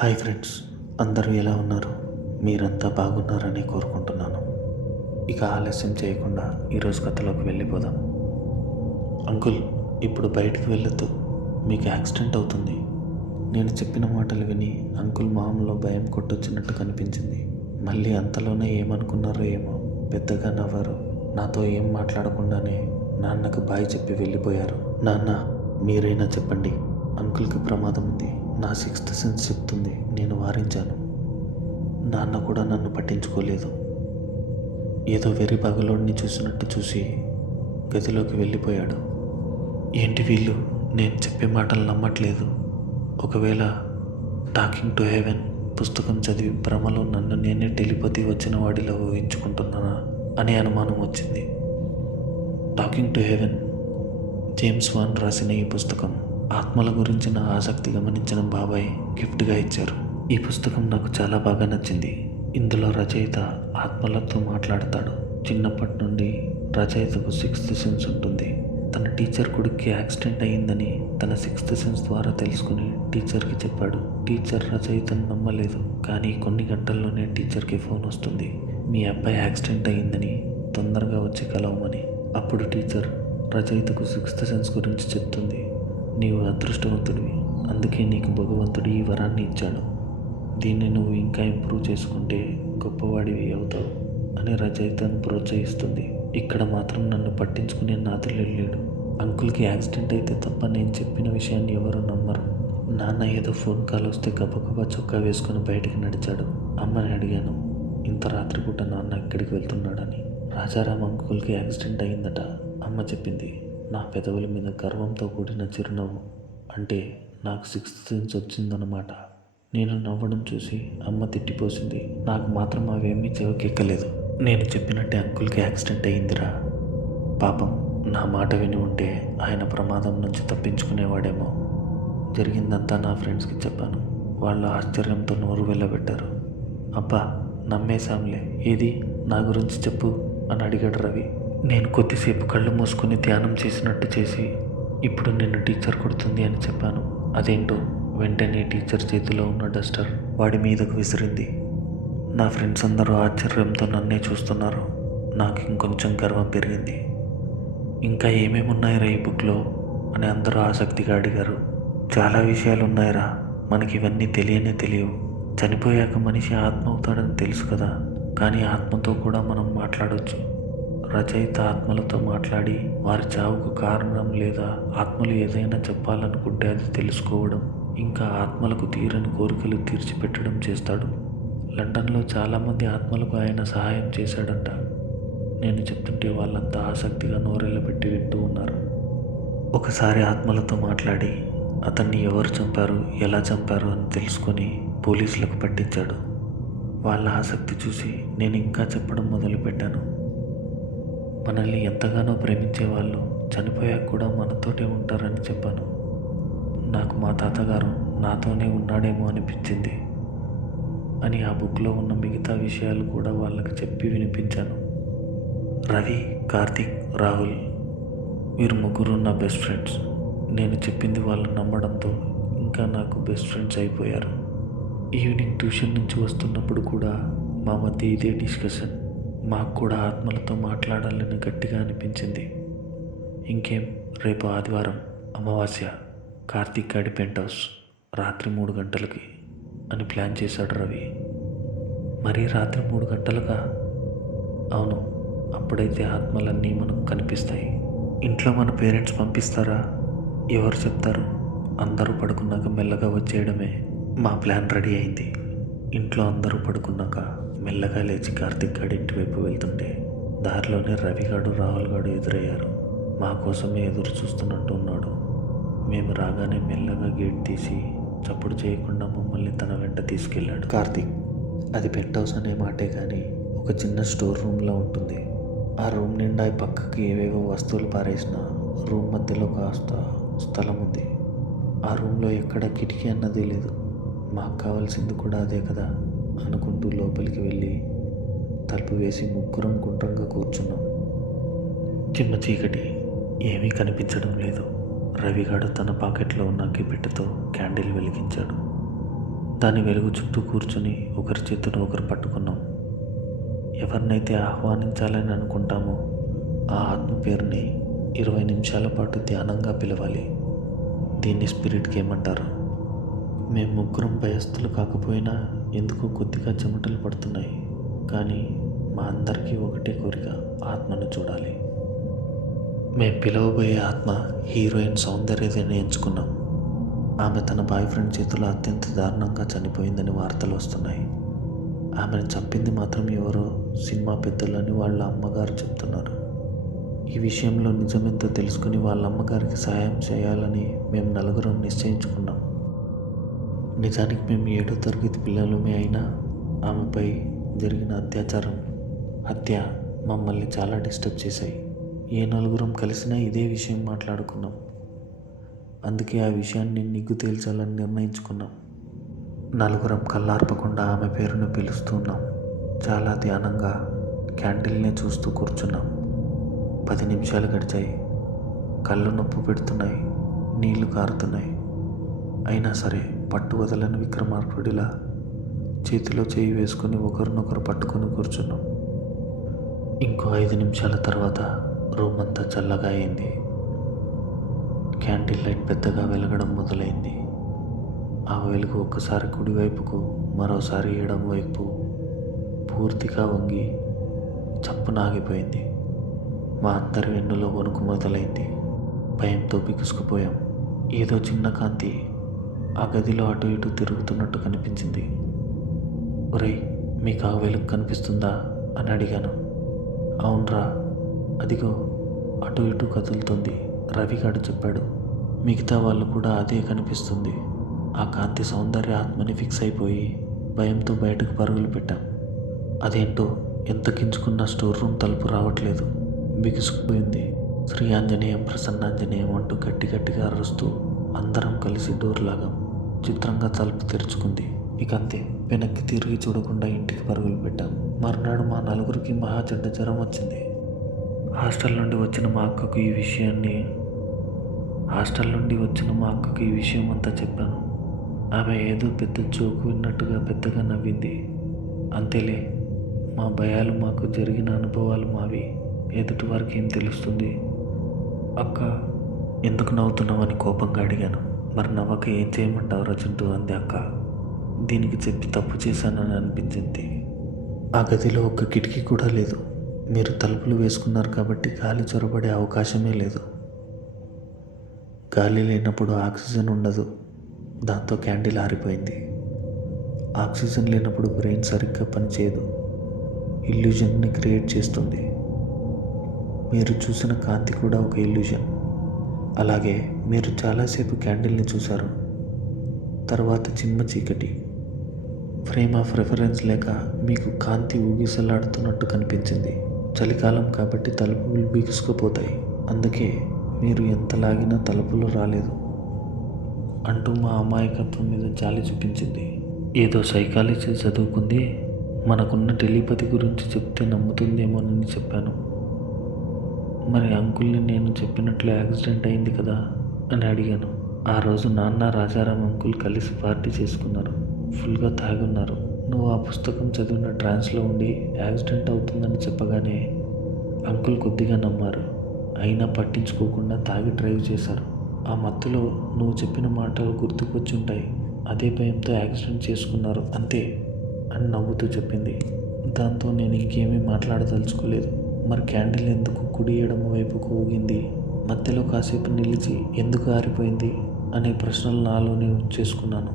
Hi friends, అందరూ ఎలా ఉన్నారు? మీరంతా బాగున్నారని కోరుకుంటున్నాను. ఇక ఆలస్యం చేయకుండా ఈరోజు కథలోకి వెళ్ళిపోదాం. అంకుల్, ఇప్పుడు బయటికి వెళ్ళొద్దు, మీకు యాక్సిడెంట్ అవుతుంది. నేను చెప్పిన మాటలు విని అంకుల్ మొహంలో భయం కొట్టొచ్చినట్టు కనిపించింది. మళ్ళీ అంతలోనే ఏమనుకున్నారో ఏమో పెద్దగా నవ్వారు. నాతో ఏం మాట్లాడకుండానే నాన్నకు బాయ్ చెప్పి వెళ్ళిపోయారు. నాన్న, మీరైనా చెప్పండి, అంకుల్కి ప్రమాదం ఉంది. నా సిక్స్త్ సెన్స్ చెప్తుంది. నేను వారించాను. నాన్న కూడా నన్ను పట్టించుకోలేదు. ఏదో వెర్రి పగలోడిని చూసినట్టు చూసి గదిలోకి వెళ్ళిపోయాడు. ఏంటి వీళ్ళు నేను చెప్పే మాటలు నమ్మట్లేదు? ఒకవేళ టాకింగ్ టు హెవెన్ పుస్తకం చదివి భ్రమలో నన్ను నేనే టెలిపతి వచ్చిన వాడిలా ఊహించుకుంటున్నానా అనే అనుమానం వచ్చింది. Talking to heaven James Van రాసిన ఈ పుస్తకం ఆత్మల గురించిన ఆసక్తి గమనించిన బాబాయ్ గిఫ్ట్గా ఇచ్చారు. ఈ పుస్తకం నాకు చాలా బాగా నచ్చింది. ఇందులో రచయిత ఆత్మలతో మాట్లాడతాడు. చిన్నప్పటి నుండి రచయితకు సిక్స్త్ సెన్స్ ఉంటుంది. తన టీచర్ కొడుక్కి యాక్సిడెంట్ అయ్యిందని తన సిక్స్త్ సెన్స్ ద్వారా తెలుసుకుని టీచర్కి చెప్పాడు. టీచర్ రచయితను నమ్మలేదు. కానీ కొన్ని గంటల్లోనే టీచర్కి ఫోన్ వస్తుంది, మీ అబ్బాయి యాక్సిడెంట్ అయ్యిందని, తొందరగా వచ్చి కలవమని. అప్పుడు టీచర్ రచయితకు సిక్స్త్ సెన్స్ గురించి చెప్తుంది. నీవు అదృష్టవంతుడివి, అందుకే నీకు భగవంతుడు ఈ వరాన్ని ఇచ్చాడు. దీన్ని నువ్వు ఇంకా ఇంప్రూవ్ చేసుకుంటే గొప్పవాడివి అవుతావు అని రచయితను ప్రోత్సహిస్తుంది. ఇక్కడ మాత్రం నన్ను పట్టించుకునే నాథులు లేడు. అంకుల్కి యాక్సిడెంట్ అయితే తప్ప నేను చెప్పిన విషయాన్ని ఎవరు నమ్మరు. నాన్న ఏదో ఫోన్ కాల్ వస్తే గబగబా చొక్కా వేసుకుని బయటికి నడిచాడు. అమ్మని అడిగాను, ఇంత రాత్రిపూట నాన్న ఎక్కడికి వెళ్తున్నాడని. రాజారాం అంకుల్కి యాక్సిడెంట్ అయిందట అమ్మ చెప్పింది. నా పెదవుల మీద గర్వంతో కూడిన చిరునవ్వు. అంటే నాకు సిక్స్త్ సెన్స్ వచ్చిందన్నమాట. నేను నవ్వడం చూసి అమ్మ తిట్టిపోసింది. నాకు మాత్రం అవేమీ చెవికెక్కలేదు. నేను చెప్పినట్టే అంకుల్కి యాక్సిడెంట్ అయ్యిందిరా. పాపం, నా మాట విని ఉంటే ఆయన ప్రమాదం నుంచి తప్పించుకునేవాడేమో. జరిగిందంతా నా ఫ్రెండ్స్కి చెప్పాను. వాళ్ళు ఆశ్చర్యంతో నోరు వెళ్ళబెట్టారు. అబ్బా, నమ్మేశాంలే, ఏది నా గురించి చెప్పు అని అడిగాడు రవి. నేను కొద్దిసేపు కళ్ళు మూసుకొని ధ్యానం చేసినట్టు చేసి, ఇప్పుడు నిన్ను టీచర్ కొడుతుంది అని చెప్పాను. అదేంటో వెంటనే టీచర్ చేతిలో ఉన్న డస్టర్ వాడి మీదకు విసిరింది. నా ఫ్రెండ్స్ అందరూ ఆశ్చర్యంతో నన్నే చూస్తున్నారు. నాకు ఇంకొంచెం గర్వం పెరిగింది. ఇంకా ఏమేమి ఉన్నాయిరా ఈ బుక్లో అని అందరూ ఆసక్తిగా అడిగారు. చాలా విషయాలు ఉన్నాయిరా, మనకి ఇవన్నీ తెలియవు. చనిపోయాక మనిషి ఆత్మ అవుతాడని తెలుసు కదా, కానీ ఆత్మతో కూడా మనం మాట్లాడవచ్చు. రచయిత ఆత్మలతో మాట్లాడి వారి చావుకు కారణం లేదా ఆత్మలు ఏదైనా చెప్పాలనుకుంటే అది తెలుసుకోవడం, ఇంకా ఆత్మలకు తీరని కోరికలు తీర్చిపెట్టడం చేస్తాడు. లండన్లో చాలామంది ఆత్మలకు ఆయన సహాయం చేశాడంట. నేను చెప్తుంటే వాళ్ళంతా ఆసక్తిగా నోరెళ్ళబెట్టి వింటూ ఉన్నారు. ఒకసారి ఆత్మలతో మాట్లాడి అతన్ని ఎవరు చంపారు, ఎలా చంపారు అని తెలుసుకొని పోలీసులకు పట్టించాడు. వాళ్ళ ఆసక్తి చూసి నేను ఇంకా చెప్పడం మొదలుపెట్టాను. మనల్ని ఎంతగానో ప్రేమించే వాళ్ళు చనిపోయాక కూడా మనతోటే ఉంటారని చెప్పాను. నాకు మా తాతగారు నాతోనే ఉన్నాడేమో అనిపించింది అని ఆ బుక్లో ఉన్న మిగతా విషయాలు కూడా వాళ్ళకి చెప్పి వినిపించాను. రవి, కార్తీక్, రాహుల్ వీరు ముగ్గురు నా బెస్ట్ ఫ్రెండ్స్. నేను చెప్పింది వాళ్ళు నమ్మడంతో ఇంకా నాకు బెస్ట్ ఫ్రెండ్స్ అయిపోయారు. ఈవినింగ్ ట్యూషన్ నుంచి వస్తున్నప్పుడు కూడా మా మధ్య ఇదే డిస్కషన్. మాకు కూడా ఆత్మలతో మాట్లాడాలని గట్టిగా అనిపించింది. ఇంకేం, రేపు ఆదివారం అమావాస్య, కార్తీక్ గాడి పెంట్ హౌస్, రాత్రి 3 గంటలకి అని ప్లాన్ చేశాడు రవి. మరీ రాత్రి 3 గంటలకా? అవును, అప్పుడైతే ఆత్మలన్నీ మనకు కనిపిస్తాయి. ఇంట్లో మన పేరెంట్స్ పంపిస్తారా? ఎవరు చెప్తారు? అందరూ పడుకున్నాక మెల్లగా వచ్చేయడమే. మా ప్లాన్ రెడీ అయింది. ఇంట్లో అందరూ పడుకున్నాక మెల్లగా లేచి కార్తీక్ గాడి ఇంటి వైపు వెళ్తుంటే దారిలోనే రవిగాడు, రాహుల్ గాడు ఎదురయ్యారు. మా కోసమే ఎదురు చూస్తున్నట్టు ఉన్నాడు. మేము రాగానే మెల్లగా గేట్ తీసి చప్పుడు చేయకుండా మమ్మల్ని తన వెంట తీసుకెళ్ళాడు. కార్తీక్, అది పెంట్ హౌస్ అనే మాటే కానీ ఒక చిన్న స్టోర్ రూమ్లో ఉంటుంది. ఆ రూమ్ నిండా పక్కకి ఏవేవో వస్తువులు పారేసిన రూమ్ మధ్యలో కాస్త స్థలం ఉంది. ఆ రూమ్లో ఎక్కడ కిటికీ అన్నది లేదు. మాకు కావాల్సింది కూడా అదే కదా అనుకుంటూ లోపలికి వెళ్ళి తలుపు వేసి ముగ్గురం గుండ్రంగా కూర్చున్నాం. చిన్న చీకటి, ఏమీ కనిపించడం లేదు. రవిగాడు తన పాకెట్లో ఉన్న గిపెట్టుతో క్యాండిల్ వెలిగించాడు. దాని వెలుగు చుట్టూ కూర్చుని ఒకరి చేతిని ఒకరు పట్టుకున్నాం. ఎవరినైతే ఆహ్వానించాలని అనుకుంటామో ఆ ఆత్మ పేరుని 20 నిమిషాల పాటు ధ్యానంగా పిలవాలి. దీన్ని స్పిరిట్ గేమ్ అంటారు. మేము ముగ్గురం భయస్థులు కాకపోయినా ఎందుకో కొద్దిగా చెమటలు పడుతున్నాయి. కానీ మా అందరికీ ఒకటే కోరిక, ఆత్మను చూడాలి. మేము పిలవబోయే ఆత్మ హీరోయిన్ సౌందర్యని ఎంచుకున్నాం. ఆమె తన బాయ్ ఫ్రెండ్ చేతిలో అత్యంత దారుణంగా చనిపోయిందని వార్తలు వస్తున్నాయి. ఆమెను చంపింది మాత్రం ఎవరో సినిమా పెద్దలని వాళ్ళ అమ్మగారు చెప్తున్నారు. ఈ విషయంలో నిజమెంతో తెలుసుకుని వాళ్ళ అమ్మగారికి సహాయం చేయాలని మేము నలుగురం నిశ్చయించుకున్నాం. నిజానికి మేము 7వ తరగతి పిల్లలమే అయినా ఆమెపై జరిగిన అత్యాచారం, హత్య మమ్మల్ని చాలా డిస్టర్బ్ చేశాయి. ఏ నలుగురం కలిసినా ఇదే విషయం మాట్లాడుకున్నాం. అందుకే ఆ విషయాన్ని నిగ్గు తేల్చాలని నిర్ణయించుకున్నాం. నలుగురం కళ్ళార్పకుండా ఆమె పేరును పిలుస్తున్నాం. చాలా ధ్యానంగా క్యాండిల్ని చూస్తూ కూర్చున్నాం. 10 నిమిషాలు గడిచాయి. కళ్ళు నొప్పి పెడుతున్నాయి, నీళ్లు కారుతున్నాయి. అయినా సరే పట్టు వదలని విక్రమార్కుడిలా చేతిలో చేయి వేసుకుని ఒకరినొకరు పట్టుకొని కూర్చున్నాం. ఇంకో 5 నిమిషాల తర్వాత రూమ్ అంతా చల్లగా అయింది. క్యాండిల్ లైట్ పెద్దగా వెలగడం మొదలైంది. ఆ వెలుగు ఒక్కసారి కుడివైపుకు, మరోసారి ఎడమ వైపు పూర్తిగా వంగి చప్పున ఆగిపోయింది. మా అందరి వెన్నులో వణుకు మొదలైంది. భయంతో బిగుసుకుపోయాం. ఏదో చిన్న కాంతి ఆ గదిలో అటు ఇటు తిరుగుతున్నట్టు కనిపించింది. ఒరేయ్, మీకు ఆ వెలుగు కనిపిస్తుందా అని అడిగాను. అవునరా, అదిగో అటు ఇటు కదులుతుంది, రవిగాడు చెప్పాడు. మిగతా వాళ్ళు కూడా అదే కనిపిస్తుంది. ఆ కాంతి సౌందర్య ఆత్మని ఫిక్స్ అయిపోయి భయంతో బయటకు పరుగులు పెట్టాం. అదేంటో ఎంత గింజుకున్నా స్టోర్ రూమ్ తలుపు రావట్లేదు, బిగుసుకుపోయింది. శ్రీ ఆంజనేయం ప్రసన్నాంజనేయం అంటూ గట్టి గట్టిగా అరుస్తూ అందరం కలిసి డోర్ లాగాం. చిత్రంగా తలుపు తెరుచుకుంది. ఇక అంతే, వెనక్కి తిరిగి చూడకుండా ఇంటికి పరుగులు పెట్టాం. మర్నాడు మా నలుగురికి మహా చెడ్డ జ్వరం వచ్చింది. హాస్టల్ నుండి వచ్చిన మా అక్కకు ఈ విషయం అంతా చెప్పాను. ఆమె ఏదో పెద్ద జోకు విన్నట్టుగా పెద్దగా నవ్వింది. అంతేలే, మా భయాలు మాకు, జరిగిన అనుభవాలు మావి, ఎదుటి వారికి ఏం తెలుస్తుంది. అక్క, ఎందుకు నవ్వుతున్నావని కోపంగా అడిగాను. మరి నవ్వక ఏం చేయమంటావు రచింటూ అంది అక్క. దీనికి చెప్పి తప్పు చేశానని అనిపించింది. ఆ గదిలో ఒక్క కిటికీ కూడా లేదు. మీరు తలుపులు వేసుకున్నారు కాబట్టి గాలి చొరబడే అవకాశమే లేదు. గాలి లేనప్పుడు ఆక్సిజన్ ఉండదు. దాంతో క్యాండిల్ ఆరిపోయింది. ఆక్సిజన్ లేనప్పుడు బ్రెయిన్ సరిగ్గా పనిచేయదు. ఇల్యూజన్ని క్రియేట్ చేస్తుంది. మీరు చూసిన కాంతి కూడా ఒక ఇల్యూజన్. అలాగే మీరు చాలాసేపు క్యాండిల్ని చూశారు. తర్వాత చిమ్మ చీకటి. ఫ్రేమ్ ఆఫ్ రెఫరెన్స్ లేక మీకు కాంతి ఊగిసలాడుతున్నట్టు కనిపించింది. చలికాలం కాబట్టి తలుపులు బిగుసుకుపోతాయి. అందుకే మీరు ఎంత లాగినా తలుపులు రాలేదు అంటూ మా అమాయకత్వం మీద జాలి చూపించింది. ఏదో సైకాలజీ చదువుకుంది, మనకున్న టెలిపతి గురించి చెప్తే నమ్ముతుందేమోనని చెప్పాను. మరి అంకుల్ని నేను చెప్పినట్లు యాక్సిడెంట్ అయింది కదా అని అడిగాను. ఆ రోజు నాన్న, రాజారాం అంకుల్ కలిసి పార్టీ చేసుకున్నారు. ఫుల్గా తాగున్నారు. నువ్వు ఆ పుస్తకం చదివిన ట్రాన్స్లో ఉండి యాక్సిడెంట్ అవుతుందని చెప్పగానే అంకుల్ కొద్దిగా నమ్మారు. అయినా పట్టించుకోకుండా తాగి డ్రైవ్ చేశారు. ఆ మత్తులో నువ్వు చెప్పిన మాటలు గుర్తుకొచ్చుంటాయి. అదే భయంతో యాక్సిడెంట్ చేసుకున్నారు అంతే అని నవ్వుతూ చెప్పింది. దాంతో నేను ఇంకేమీ మాట్లాడదలుచుకోలేదు. మరి క్యాండిల్ ఎందుకు కుడి ఎడమ వైపుకు ఊగింది, మధ్యలో కాసేపు నిలిచి ఎందుకు ఆరిపోయింది అనే ప్రశ్నలు నాలోనే చేసుకున్నాను.